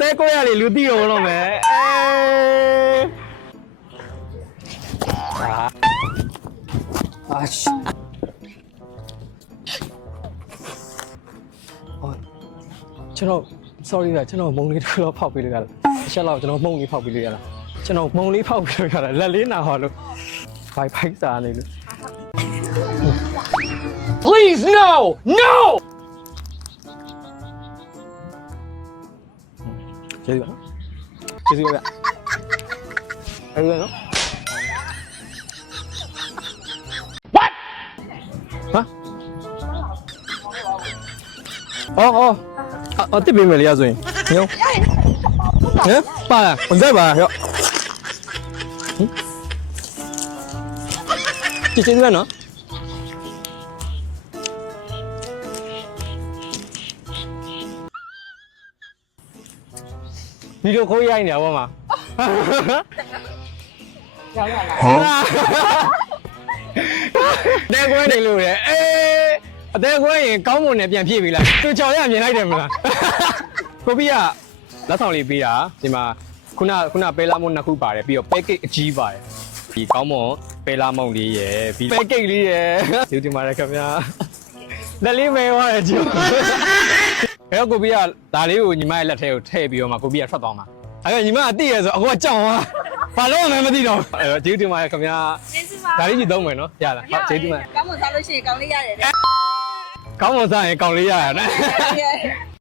တဲကိုရလေလူတီရောလုံးမယ်အာရှကျွန်တော် sorry ဗျကျွန်တော်မုံလေးတစ်ခုတော့ဖောက်ပေးလို့ရတယ်အချက်လောက်ကျွန်တော်မုံလေးဖောက်ပေးလို့ရတာကျွန်တော်မုံလေးဖောက်ပေးလို့ရတယ်လက်လေးနာဟောလို့ဘိုက်ဖိုက်စားနေလို့ Please no no ကျေးဇူးပါကျေးဇူးပါဗျအဲ့ဒါနော် What ဟာအော်တစ်ပေးမယ်လေရဆိုရင်ညောဟဲ့ပါလားဝင်ကြပါရောကျေးဇူးပါနော်ဗီဒီယိုခိုးရိုက်နေတာဘောမှာရောက်လာလားတဲခွဲနေလို့လေအတဲခွဲရင်ကောင်းမွန်နဲ့ပြန်ဖြည့်ပြီလားသူချော်ရမြင်လိုက်တယ်မလားကိုပြီးကလက်ဆောင်လေးပေးတာဒီမှာခုနပဲလာမုံနှစ်ခုပါတယ်ပြီးတော့ပဲကိတ်အကြီးပါတယ်ဒီကောင်းမွန်ပဲလာမုံလေးရယ်ပြီးပဲကိတ်လေးရယ်ဒီမှာရခင်ဗျာလက်လေးမဲသွားတယ်ကြည့်အဲ့တော့ကိုပြီးကဒါလေးကိုညီမရဲ့လက်ထဲကိုထည့်ပြီးတော့မှကိုပြီးကထွက်သွားမှာအဲ့တော့ညီမအတိရဆိုအခုကကြောက်သွားဘာလို့လဲမသိတော့အဲ့တော့ကျေးဇူးတင်ပါတယ်ခင်ဗျာဒါလေးကြီးသုံးမယ်နော်ရလားဟုတ်ကျေးဇူးပါကောင်းမွန်စားလို့ရှိရင်ကောင်းလေးရတယ်ကောင်းမွန်စားရင်ကောင်းလေးရရနော်